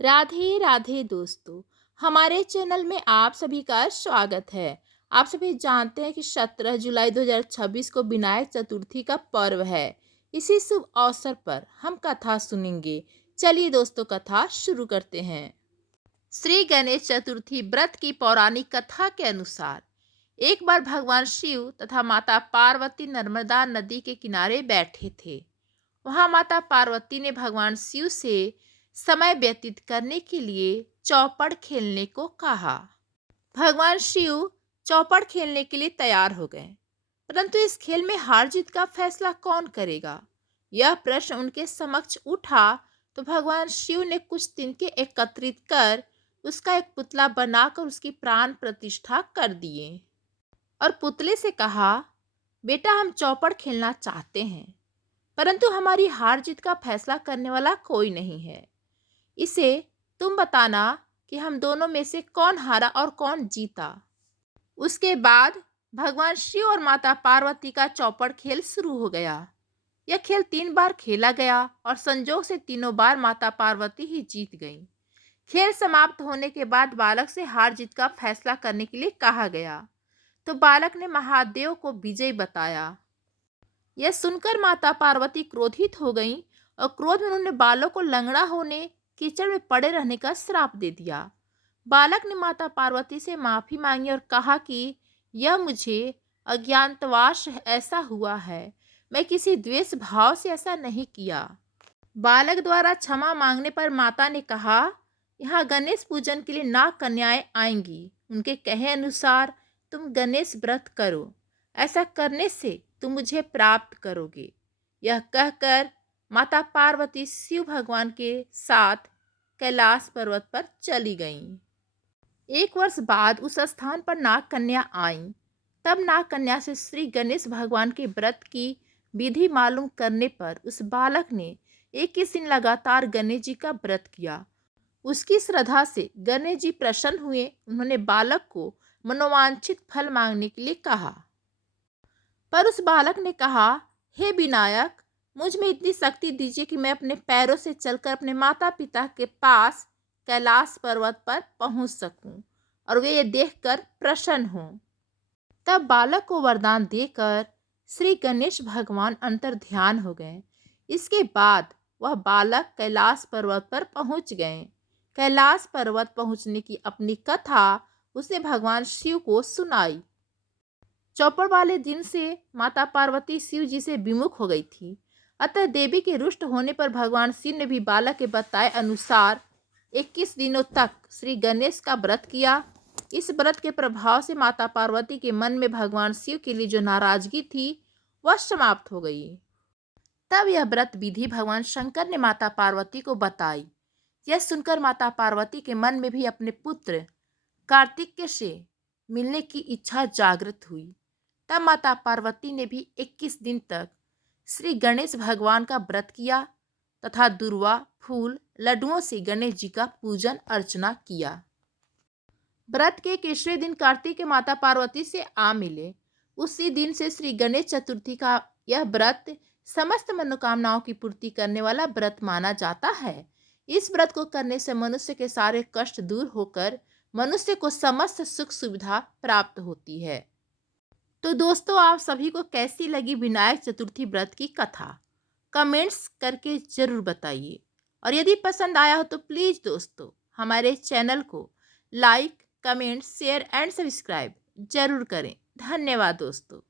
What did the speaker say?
राधे राधे दोस्तों। हमारे चैनल में आप सभी का स्वागत है। आप सभी जानते हैं कि 17 जुलाई 2026 को विनायक चतुर्थी का पर्व है। इसी शुभ अवसर पर हम कथा सुनेंगे। चलिए दोस्तों, कथा शुरू करते हैं। श्री गणेश चतुर्थी व्रत की पौराणिक कथा के अनुसार एक बार भगवान शिव तथा माता पार्वती नर्मदा नदी के किनारे बैठे थे। वहां माता पार्वती ने भगवान शिव से समय व्यतीत करने के लिए चौपड़ खेलने को कहा। भगवान शिव चौपड़ खेलने के लिए तैयार हो गए, परंतु इस खेल में हार जीत का फैसला कौन करेगा, यह प्रश्न उनके समक्ष उठा। तो भगवान शिव ने कुछ तिनके एकत्रित कर उसका एक पुतला बनाकर उसकी प्राण प्रतिष्ठा कर दिए और पुतले से कहा, बेटा, हम चौपड़ खेलना चाहते हैं, परंतु हमारी हार जीत का फैसला करने वाला कोई नहीं है। इसे तुम बताना कि हम दोनों में से कौन हारा और कौन जीता। उसके बाद भगवान शिव और माता पार्वती का चौपड़ खेल शुरू हो गया। यह खेल 3 बार खेला गया और संजोग से तीनों बार माता पार्वती ही जीत गईं। खेल समाप्त होने के बाद बालक से हार जीत का फैसला करने के लिए कहा गया, तो बालक ने महादेव को विजयी बताया। यह सुनकर माता पार्वती क्रोधित हो गईं और क्रोध में उन्होंने बालक को लंगड़ा होने, कीचड़ में पड़े रहने का श्राप दे दिया। बालक ने माता पार्वती से माफी मांगी और कहा कि यह मुझे अज्ञातवाश ऐसा हुआ है, मैं किसी द्वेष भाव से ऐसा नहीं किया। बालक द्वारा क्षमा मांगने पर माता ने कहा, यहाँ गणेश पूजन के लिए नाग कन्याएं आएंगी, उनके कहे अनुसार तुम गणेश व्रत करो, ऐसा करने से तुम मुझे प्राप्त करोगे। यह कहकर माता पार्वती शिव भगवान के साथ कैलाश पर्वत पर चली गईं। 1 वर्ष बाद उस स्थान पर नाग कन्या आईं। तब नाग कन्या से श्री गणेश भगवान के व्रत की विधि मालूम करने पर उस बालक ने 21 दिन लगातार गणेश जी का व्रत किया। उसकी श्रद्धा से गणेश जी प्रसन्न हुए। उन्होंने बालक को मनोवांछित फल मांगने के लिए कहा, पर उस बालक ने कहा, हे विनायक, मुझ में इतनी शक्ति दीजिए कि मैं अपने पैरों से चलकर अपने माता पिता के पास कैलाश पर्वत पर पहुंच सकूं और वे ये देखकर प्रसन्न हों। तब बालक को वरदान देकर श्री गणेश भगवान अंतर ध्यान हो गए। इसके बाद वह बालक कैलाश पर्वत पर पहुंच गए। कैलाश पर्वत पहुंचने की अपनी कथा उसने भगवान शिव को सुनाई। चौपड़ वाले दिन से माता पार्वती शिव जी से विमुख हो गई थी, अतः देवी के रुष्ट होने पर भगवान शिव ने भी बालक के बताए अनुसार 21 दिनों तक श्री गणेश का व्रत किया। इस व्रत के प्रभाव से माता पार्वती के मन में भगवान शिव के लिए जो नाराजगी थी वह समाप्त हो गई। तब यह व्रत विधि भगवान शंकर ने माता पार्वती को बताई। यह सुनकर माता पार्वती के मन में भी अपने पुत्र कार्तिकेय से मिलने की इच्छा जागृत हुई। तब माता पार्वती ने भी 21 दिन तक श्री गणेश भगवान का व्रत किया तथा दुर्वा, फूल, लड्डुओं से गणेश जी का पूजन अर्चना किया। व्रत के 21वें दिन कार्तिक माता पार्वती से आ मिले। उसी दिन से श्री गणेश चतुर्थी का यह व्रत समस्त मनोकामनाओं की पूर्ति करने वाला व्रत माना जाता है। इस व्रत को करने से मनुष्य के सारे कष्ट दूर होकर मनुष्य को समस्त सुख सुविधा प्राप्त होती है। तो दोस्तों, आप सभी को कैसी लगी विनायक चतुर्थी व्रत की कथा, कमेंट्स करके जरूर बताइए। और यदि पसंद आया हो तो प्लीज़ दोस्तों हमारे चैनल को like, comment, share and subscribe जरूर करें। धन्यवाद दोस्तों।